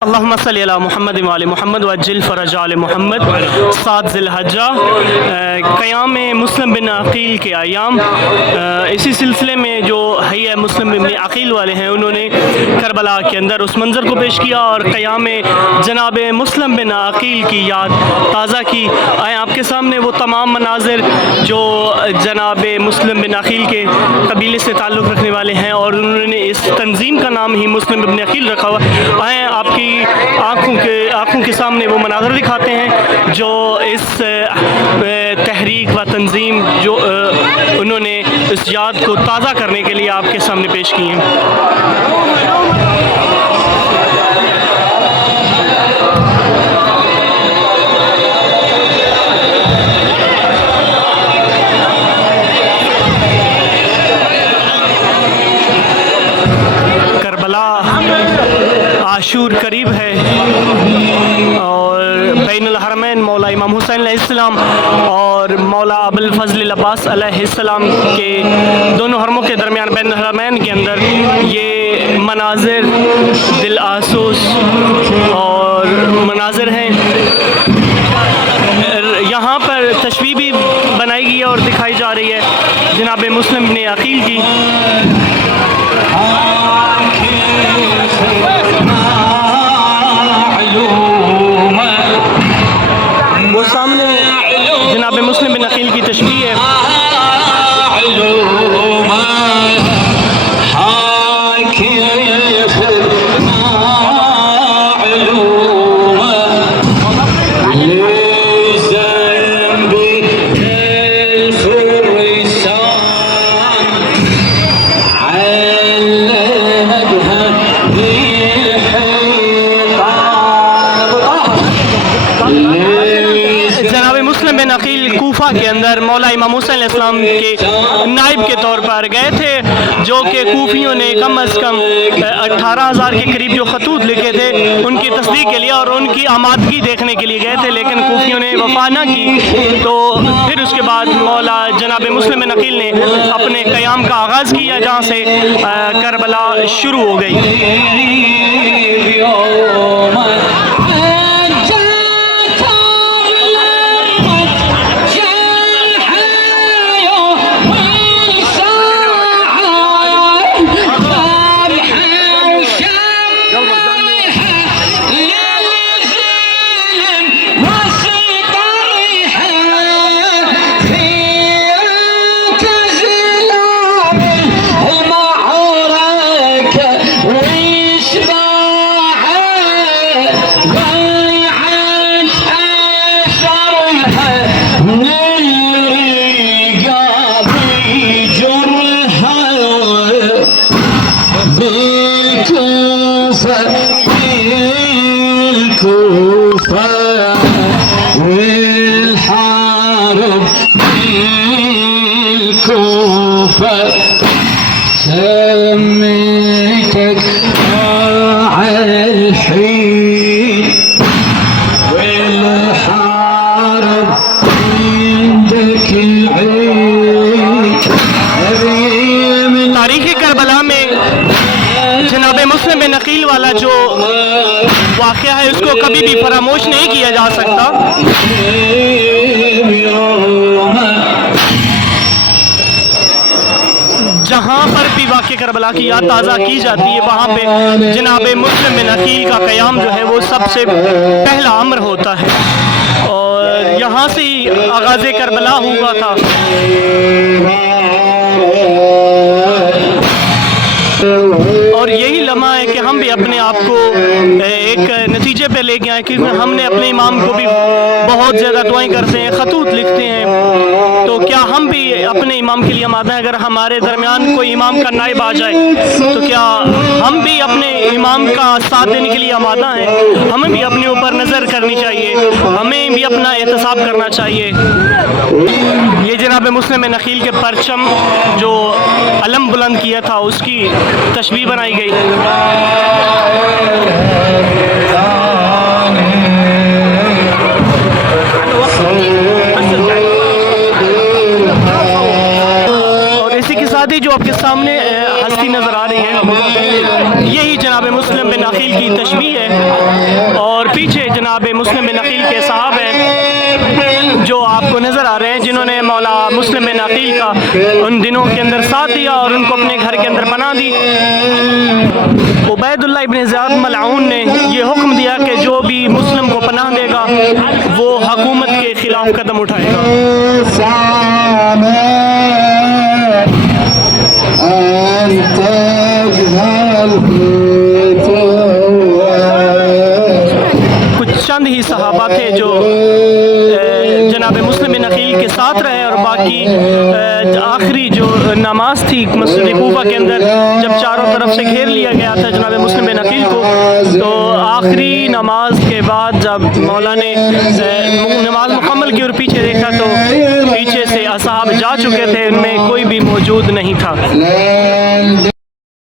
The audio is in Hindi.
अल्लाहुम्मा सल्ली अला मुहम्मद व आले मुहम्मद वज्जिल फ़रज आले मुहम्मद। 7 ज़िलहज्जा क़याम मुस्लिम बिन अक़ील के अयाम। इसी सिलसिले में जो हैया मुस्लिम बिन अक़ील वाले हैं उन्होंने करबला के अंदर उस मंज़र को पेश किया और क़याम जनाब मुस्लिम बिन अक़ील की याद ताज़ा की। आए आपके सामने वो तमाम मनाज़िर जो जनाब मुस्लिम बिन अक़ील के कबीले से ताल्लुक़ रखने वाले हैं और उन्होंने इस तंज़ीम का नाम ही मुस्लिम बिन अक़ील रखा हुआ। आए आपकी आँखों के सामने वो मनाज़र दिखाते हैं जो इस तहरीक व तंज़ीम जो उन्होंने इस याद को ताज़ा करने के लिए आपके सामने पेश की हैं। आशूर करीब है और बैनुल हरमैन मौला इमाम हुसैन अलैहिस्सलाम और मौला अबुल फज़ल अब्बास अलैहिस्सलाम के दोनों हरमों के दरमियान बैनुल हरमैन के अंदर ये मनाज़िर दिल आसूस और मनाज़िर हैं। यहाँ पर तशबीह भी बनाई गई है और दिखाई जा रही है जनाब मुस्लिम बिन अक़ील की। वो सामने जनाब मुस्लिम बिन अक़ील की तशबीह है। बिन अक़ील कूफा के अंदर मौला इमाम हुसैन अलैहिस्सलाम के नाइब के तौर पर गए थे, जो कि कूफियों ने कम अज़ कम 18,000 के करीब जो खतूत लिखे थे उनकी तस्दीक के लिए और उनकी आमादगी देखने के लिए गए थे, लेकिन कूफियों ने वफा न की। तो फिर उसके बाद मौला जनाब मुस्लिम बिन अक़ील ने अपने क़याम का आगाज़ किया जहाँ से करबला शुरू हो गई। तारीख़ करबला में जनाब मुस्लिम बिन अक़ील वाला जो वाक़या है उसको कभी भी फरामोश नहीं किया जा सकता। जहाँ पर भी वाक़या करबला की याद ताज़ा की जाती है वहाँ पे जनाब मुस्लिम बिन अक़ील का क़याम जो है वो सबसे पहला अमर होता है और यहाँ से ही आगाज़ करबला हुआ था। और यही लम्हा है कि हम भी अपने आप को एक नतीजे पे ले गए हैं, क्योंकि हमने अपने इमाम को भी बहुत ज़्यादा दुआएं करते हैं, खतूत लिखते हैं। तो क्या हम भी अपने इमाम के लिए आमादा हैं? अगर हमारे दरमियान कोई इमाम का नाइब आ जाए तो क्या हम भी अपने इमाम का साथ देने के लिए आमादा हैं? हमें भी अपने ऊपर नज़र करनी चाहिए, हमें भी अपना एहतसाब करना चाहिए। ये जनाब मुस्लिम बिन अक़ील के परचम जो अलम बुलंद किया था उसकी तशबीह बनाई गई। और इसी के साथ ही जो आपके सामने हस्ती नज़र आ रही है यही जनाब मुस्लिम बिन अक़ील की तशबीह है। मुस्लिम बिन अकील का उन दिनों के अंदर साथ दिया और उनको अपने घर के अंदर पनाह दी। उबैदुल्लाह इब्न ज़ियाद मलऊन ने ये हुक्म दिया कि जो भी मुस्लिम को पनाह देगा वो हुकूमत के ख़िलाफ़ कदम उठाएगा। कुछ चंद ही सहाबा थे जो जनाब मुस्लिम बिन अकील के साथ रहे और बाकी आखिरी जो नमाज थी मस्जिद कूफा के अंदर जब चारों तरफ से घेर लिया गया था जनाब मुस्लिम बिन अकील को, तो आखिरी नमाज के बाद जब मौला ने नमाज मुकम्मल की और पीछे देखा तो पीछे से असहाब जा चुके थे, उनमें कोई भी मौजूद नहीं था।